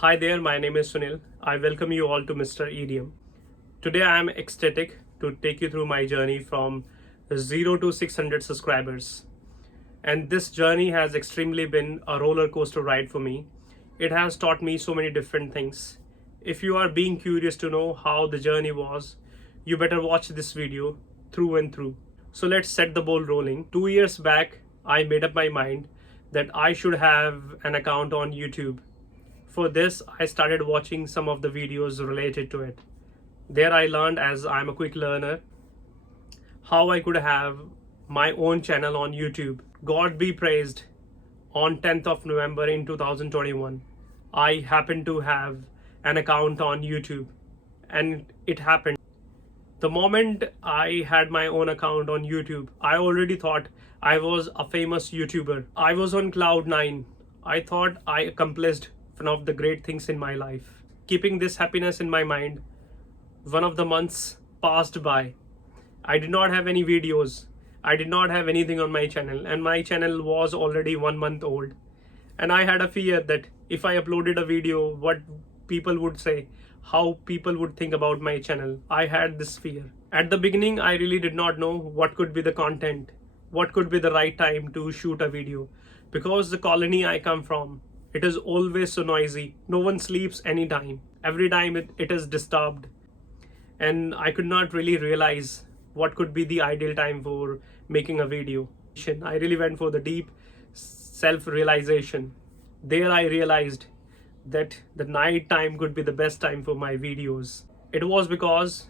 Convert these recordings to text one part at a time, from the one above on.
Hi there, my name is Sunil. I welcome you all to Mr. EDM. Today I am ecstatic to take you through my journey from 0 to 600 subscribers. And this journey has extremely been a roller coaster ride for me. It has taught me so many different things. If you are being curious to know how the journey was, you better watch this video through and through. So let's set the ball rolling. 2 years back, I made up my mind that I should have an account on YouTube. For this, I started watching some of the videos related to it. There I learned, as I'm a quick learner, how I could have my own channel on YouTube. God be praised, on 10th of November in 2021, I happened to have an account on YouTube, and it happened. The moment I had my own account on YouTube, I already thought I was a famous YouTuber. I was on cloud 9. I thought I accomplished one of the great things in my life. Keeping this happiness in my mind, one of the months passed by. I did not have any videos. I did not have anything on my channel, and my channel was already 1 month old. And I had a fear that if I uploaded a video, what people would say, how people would think about my channel. I had this fear. At the beginning, I really did not know what could be the content, what could be the right time to shoot a video. Because the colony I come from, it is always so noisy. No one sleeps anytime. Every time it is disturbed. And I could not really realize what could be the ideal time for making a video. I really went for the deep self-realization. There I realized that the night time could be the best time for my videos. It was because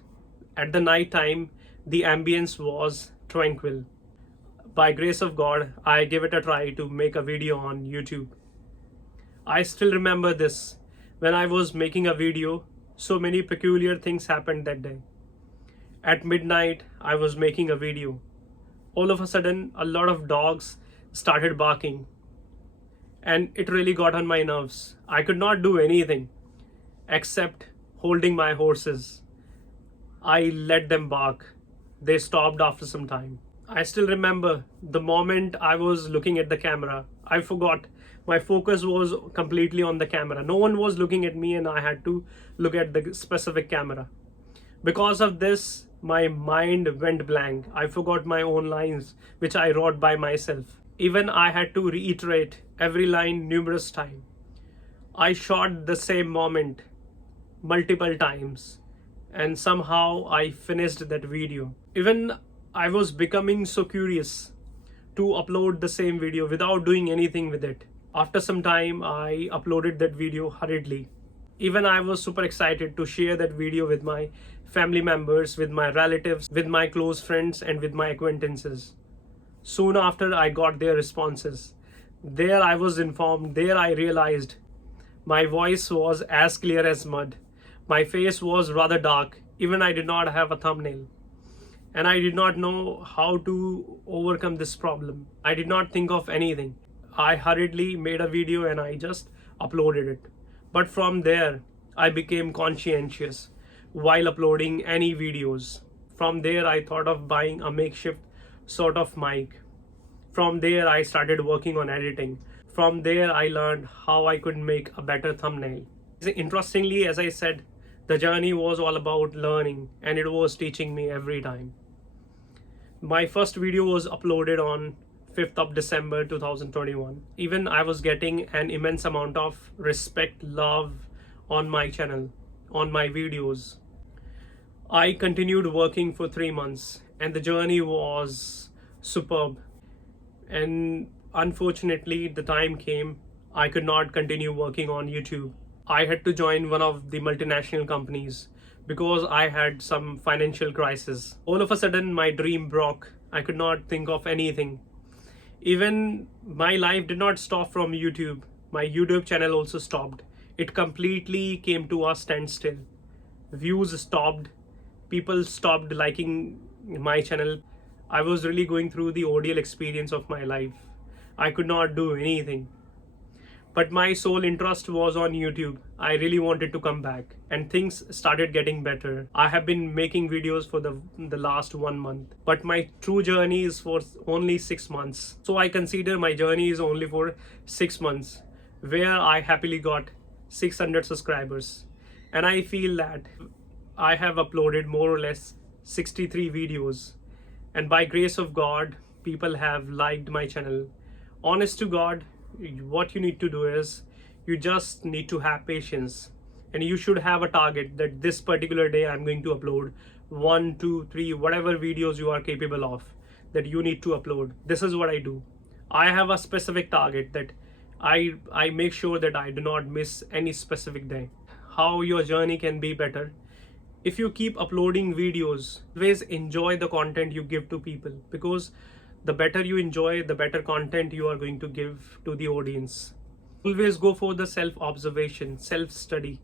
at the night time, the ambience was tranquil. By grace of God, I gave it a try to make a video on YouTube. I still remember this. When I was making a video, so many peculiar things happened that day. At midnight, I was making a video. All of a sudden, a lot of dogs started barking. And it really got on my nerves. I could not do anything except holding my horses. I let them bark. They stopped after some time. I still remember the moment I was looking at the camera. I forgot. My focus was completely on the camera. No one was looking at me, and I had to look at the specific camera. Because of this, my mind went blank. I forgot my own lines, which I wrote by myself. Even I had to reiterate every line numerous times. I shot the same moment multiple times, and somehow I finished that video. Even I was becoming so curious to upload the same video without doing anything with it. After some time, I uploaded that video hurriedly. Even I was super excited to share that video with my family members, with my relatives, with my close friends, and with my acquaintances. Soon after, I got their responses. There I was informed, there I realized my voice was as clear as mud. My face was rather dark. Even I did not have a thumbnail. And I did not know how to overcome this problem. I did not think of anything. I hurriedly made a video and I just uploaded it. But from there, I became conscientious while uploading any videos. From there, I thought of buying a makeshift sort of mic. From there, I started working on editing. From there, I learned how I could make a better thumbnail. Interestingly, as I said, the journey was all about learning, and it was teaching me every time. My first video was uploaded on 5th of December 2021. Even I was getting an immense amount of respect, love on my channel, on my videos. I continued working for 3 months, and the journey was superb. And unfortunately, the time came I could not continue working on YouTube. I had to join one of the multinational companies because I had some financial crisis. All of a sudden, my dream broke. I could not think of anything. Even my life did not stop from YouTube. My YouTube channel also stopped. It completely came to a standstill. Views stopped. People stopped liking my channel. I was really going through the ordeal experience of my life. I could not do anything. But my sole interest was on YouTube. I really wanted to come back, and things started getting better. I have been making videos for the last 1 month, but my true journey is for only 6 months. So I consider my journey is only for 6 months, where I happily got 600 subscribers, and I feel that I have uploaded more or less 63 videos, and by grace of God, people have liked my channel. Honest to God, what you need to do is you just need to have patience, and you should have a target that this particular day I'm going to upload 1, 2, 3, whatever videos you are capable of, that you need to upload. This is what I do. I have a specific target that I make sure that I do not miss any specific day. How your journey can be better: if you keep uploading videos, always enjoy the content you give to people, because the better you enjoy, the better content you are going to give to the audience. Always go for the self-observation, self-study.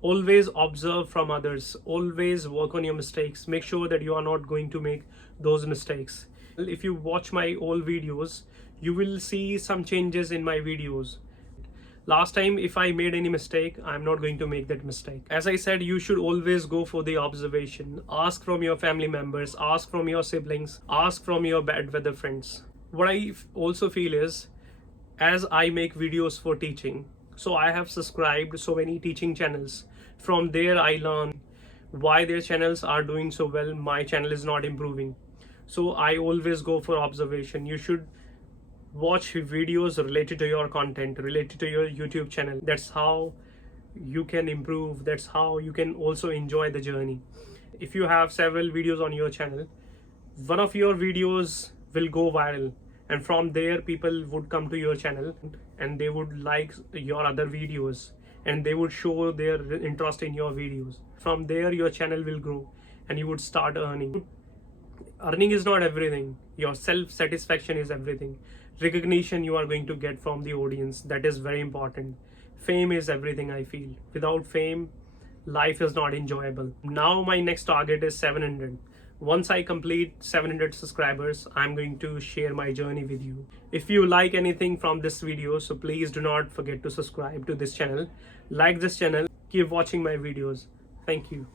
Always observe from others. Always work on your mistakes. Make sure that you are not going to make those mistakes. If you watch my old videos, you will see some changes in my videos. Last time, if I made any mistake, I'm not going to make that mistake. As I said, you should always go for the observation. Ask from your family members, ask from your siblings, ask from your bad weather friends. What I also feel is, as I make videos for teaching, so I have subscribed so many teaching channels. From there, I learn why their channels are doing so well, my channel is not improving. So I always go for observation. You should watch videos related to your content, related to your YouTube channel. That's how you can improve. That's how you can also enjoy the journey. If you have several videos on your channel, one of your videos will go viral, and from there people would come to your channel and they would like your other videos and they would show their interest in your videos. From there your channel will grow and you would start earning. Earning is not everything. Your self-satisfaction is everything. Recognition you are going to get from the audience, that is very important. Fame is everything, I feel. Without fame, life is not enjoyable. Now my next target is 700. Once I complete 700 subscribers, I'm going to share my journey with you. If you like anything from this video, so please do not forget to subscribe to this channel. Like this channel, keep watching my videos. Thank you.